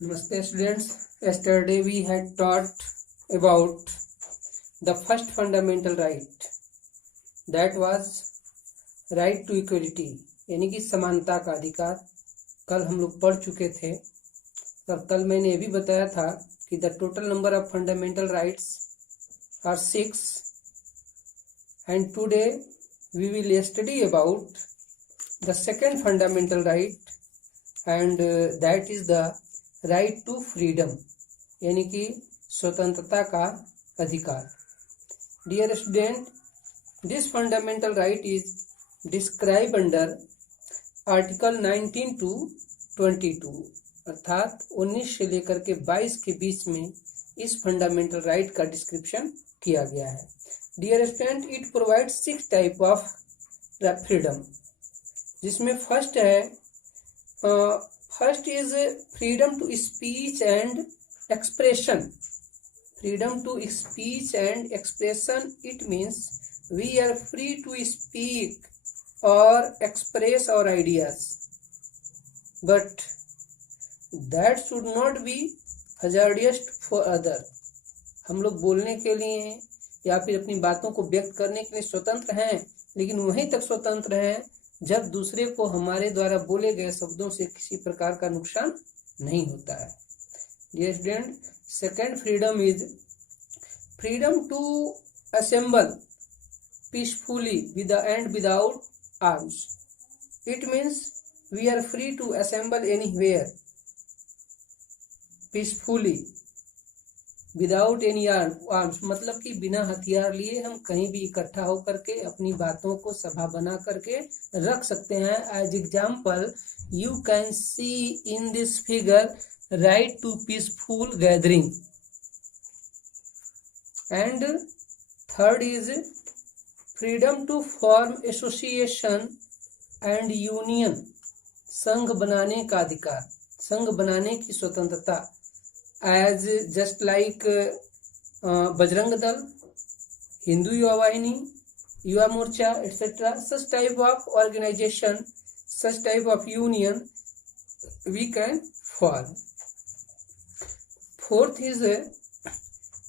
Namaste students. Yesterday we had taught about the first fundamental right, that was right to equality, यानी कि समानता का अधिकार। कल हम लोग पढ़ चुके थे और कल मैंने ये भी बताया था कि the total number of fundamental rights are 6 and today we will study about the second fundamental right and that is the right to freedom, यानी कि स्वतंत्रता का अधिकार। Dear student, this fundamental right is described under article 19 to 22, अर्थात 19 से लेकर के 22 के बीच में इस फंडामेंटल राइट का डिस्क्रिप्शन किया गया है। Dear student, it provide 6 type of freedom, जिसमें first is freedom to speech and expression. Freedom to speech and expression, it means we are free to speak और express our ideas, but that should not be hazardous for other. हम लोग बोलने के लिए या फिर अपनी बातों को व्यक्त करने के लिए स्वतंत्र हैं, लेकिन वहीं तक स्वतंत्र हैं जब दूसरे को हमारे द्वारा बोले गए शब्दों से किसी प्रकार का नुकसान नहीं होता है। Dear student, second freedom is freedom to assemble peacefully with and without arms. It means we are free to assemble anywhere peacefully without any arms, मतलब कि बिना हथियार लिए हम कहीं भी इकट्ठा होकर के अपनी बातों को सभा बना करके रख सकते हैं। As example you can see in this figure right to peaceful gathering. And third is freedom to form association and union, संघ बनाने का अधिकार, संघ बनाने की स्वतंत्रता। As just like Bajrang Dal, Hindu Yuva Vahini, Yuva Morcha etcetera, such type of organization, such type of union we can form. Fourth is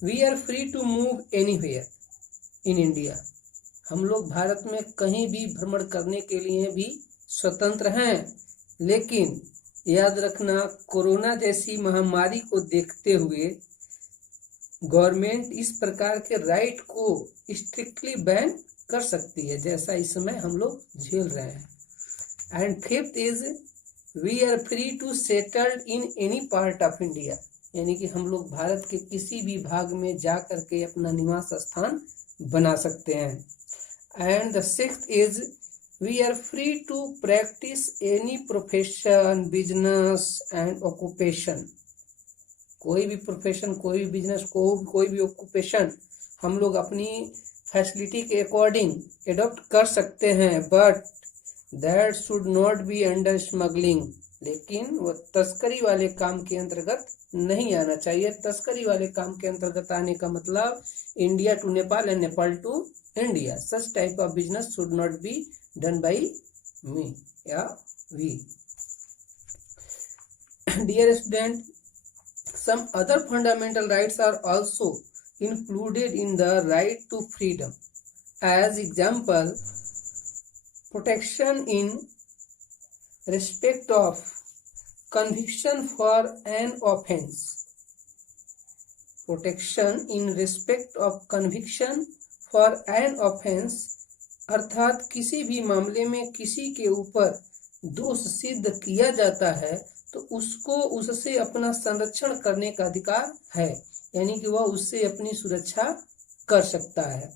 we are free to move anywhere in India. हम लोग भारत में कहीं भी भ्रमण करने के लिए भी स्वतंत्र हैं, लेकिन याद रखना कोरोना जैसी महामारी को देखते हुए गवर्नमेंट इस प्रकार के राइट को स्ट्रिक्टली बैन कर सकती है, जैसा इस समय हम लोग झेल रहे हैं। And fifth is we are free to settle in any part of India, यानी कि हम लोग भारत के किसी भी भाग में जा करके अपना निवास स्थान बना सकते हैं। And the sixth is we are free to practice any profession, business and occupation। कोई भी प्रोफेशन, कोई भी बिजनेस, कोई भी ऑक्यूपेशन हम लोग अपनी फैसिलिटी के अकॉर्डिंग एडॉप्ट कर सकते हैं, but that should not be under smuggling, लेकिन वो तस्करी वाले काम के अंतर्गत नहीं आना चाहिए। तस्करी वाले काम के अंतर्गत आने का मतलब India to Nepal and Nepal to India. Such type of business should not be done by me या we। Dear student, some other fundamental rights are also included in the right to freedom. As example, protection in respect of conviction for an offense, protection in respect of conviction for an offense, अर्थात किसी भी मामले में किसी के ऊपर दोष सिद्ध किया जाता है तो उसको उससे अपना संरक्षण करने का अधिकार है, यानी कि वह उससे अपनी सुरक्षा कर सकता है।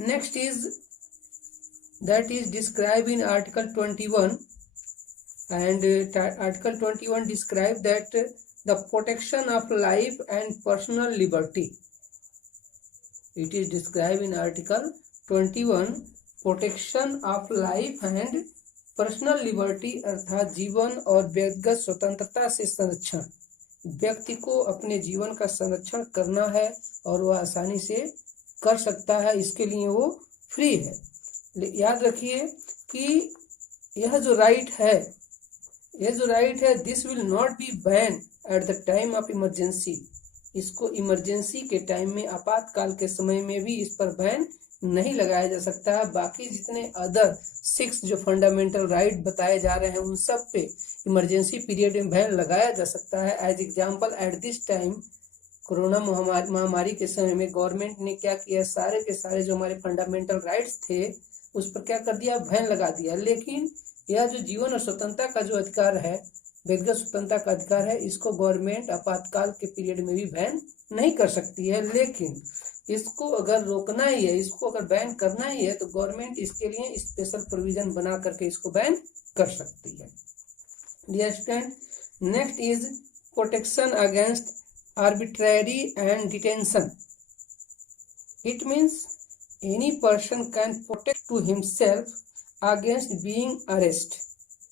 Next is that is describe in article 21 and article 21 describe that the protection of life and personal liberty. It is describe in article 21 protection of life and personal liberty, अर्थात जीवन और व्यक्तिगत स्वतंत्रता से संरक्षण। व्यक्ति को अपने जीवन का संरक्षण करना है और वह आसानी से कर सकता है, इसके लिए वो फ्री है। याद रखिए कि यह जो राइट है ये जो राइट है, this will not be ban at the time of emergency, इसको इमरजेंसी के टाइम में, आपातकाल के समय में भी इस पर बैन नहीं लगाया जा सकता है। बाकी जितने अदर 6 जो फंडामेंटल राइट बताए जा रहे हैं उन सब पे इमरजेंसी पीरियड में बैन लगाया जा सकता है। As example, at this time corona महामारी के समय में गवर्नमेंट ने क्या किया, सारे के सारे जो हमारे फंडामेंटल राइट्स थे उस पर क्या कर दिया, बैन लगा दिया। लेकिन यह जो जीवन और स्वतंत्रता का जो अधिकार है, व्यक्तिगत स्वतंत्रता का अधिकार है, इसको गवर्नमेंट आपातकाल के पीरियड में भी बैन नहीं कर सकती है। लेकिन इसको अगर रोकना ही है, इसको अगर बैन करना ही है, तो गवर्नमेंट इसके लिए स्पेशल प्रोविजन बना करके इसको बैन कर सकती है। Dear student, next is protection against arbitrary and detention. It means any person can protect to himself against being arrested.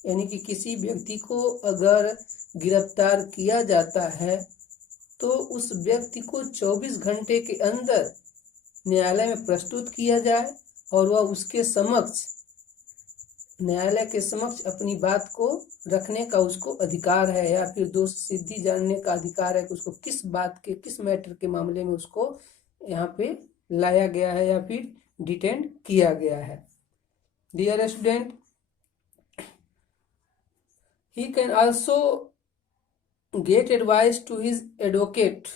यानी कि किसी व्यक्ति को अगर गिरफ्तार किया जाता है तो उस व्यक्ति को 24 घंटे के अंदर न्यायालय में प्रस्तुत किया जाए और वह उसके समक्ष, न्यायालय के समक्ष अपनी बात को रखने का उसको अधिकार है, या फिर दोष सिद्धि जानने का अधिकार है कि उसको किस बात के, किस मैटर के मामले में उसको यहाँ पे लाया गया है या फिर डिटेन किया गया है। Dear student, he can also get advice to his advocate,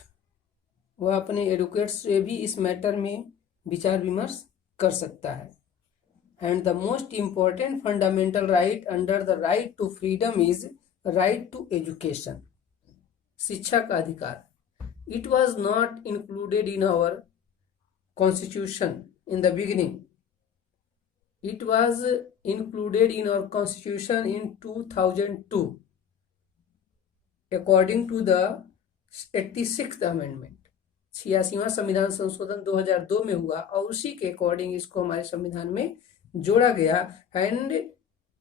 वह अपने एडवोकेट से भी इस मैटर में विचार विमर्श कर सकता है। And the most important fundamental right under the right to freedom is right to education. शिक्षा का अधिकार. It was not included in our constitution in the beginning. It was included in our constitution in 2002 according to the 86th amendment. 86वां संविधान संशोधन 2002 में हुआ और उसी के अकॉर्डिंग इसको हमारे संविधान में जोड़ा गया। एंड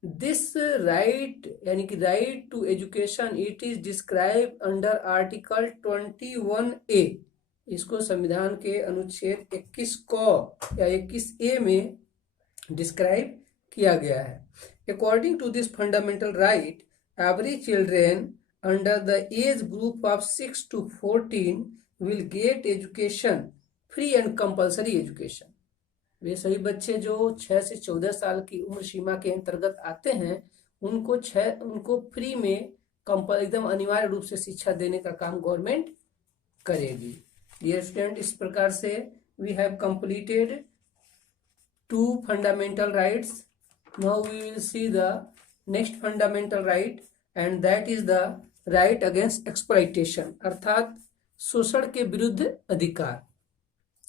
दिस राइट यानी कि right to education, it is describe under article 21A, इसको संविधान के अनुच्छेद 21 क या 21A में डिस्क्राइब किया गया है। According to this fundamental right, every children under the age group of 6 to 14 will get education, free and compulsory education. वे सभी बच्चे जो 6 से 14 साल की उम्र सीमा के अंतर्गत आते हैं उनको फ्री में एकदम अनिवार्य रूप से शिक्षा देने का काम गवर्नमेंट करेगी। डियर स्टूडेंट, इस प्रकार से we have completed 2 fundamental rights. Now we will see the next fundamental right and that is the right against exploitation, अर्थात शोषण के विरुद्ध अधिकार।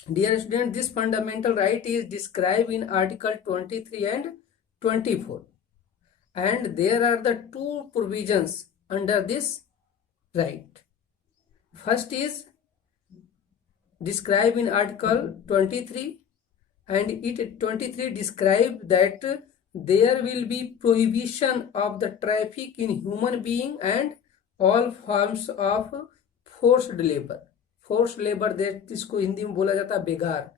Dear student, this fundamental right is described in Article 23 and 24, and there are the 2 provisions under this right. First is described in Article 23, and it 23 describe that there will be prohibition of the traffic in human being and all forms of forced labor. Force labour that, इसको हिंदी में बोला जाता है बेगार।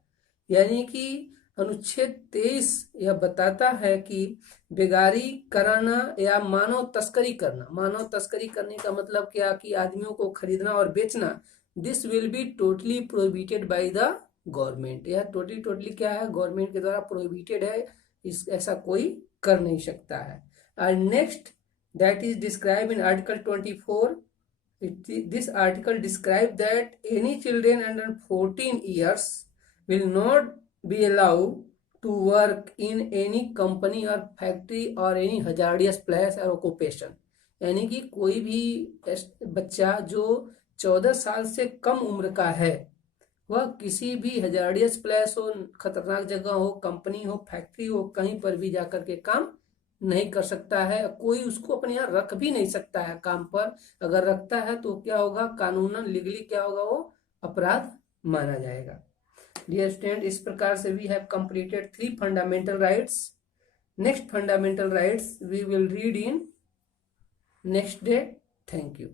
यानी कि अनुच्छेद 23 यह बताता है कि बेगारी कराना या मानव तस्करी करना, मानव तस्करी करने का मतलब क्या कि आदमियों को खरीदना और बेचना, this will be totally prohibited by the government. यह टोटली क्या है, गवर्नमेंट के द्वारा प्रोहिबिटेड है, ऐसा कोई कर नहीं सकता है। And next that is describe in article 24। This article describes that any children under 14 years will not be allowed to work in any company or factory or any hazardous place or occupation. यानी कि कोई भी बच्चा जो 14 साल से कम उम्र का है वह किसी भी हजार्डियस प्लेस हो, खतरनाक जगह हो, कंपनी हो, फैक्ट्री हो, कहीं पर भी जाकर के काम नहीं कर सकता है। कोई उसको अपने यहाँ रख भी नहीं सकता है काम पर। अगर रखता है तो क्या होगा, कानूनन लीगली क्या होगा, वो अपराध माना जाएगा। डियर स्टूडेंट, इस प्रकार से we have completed 3 fundamental rights. Next fundamental rights we will read in next day. Thank you.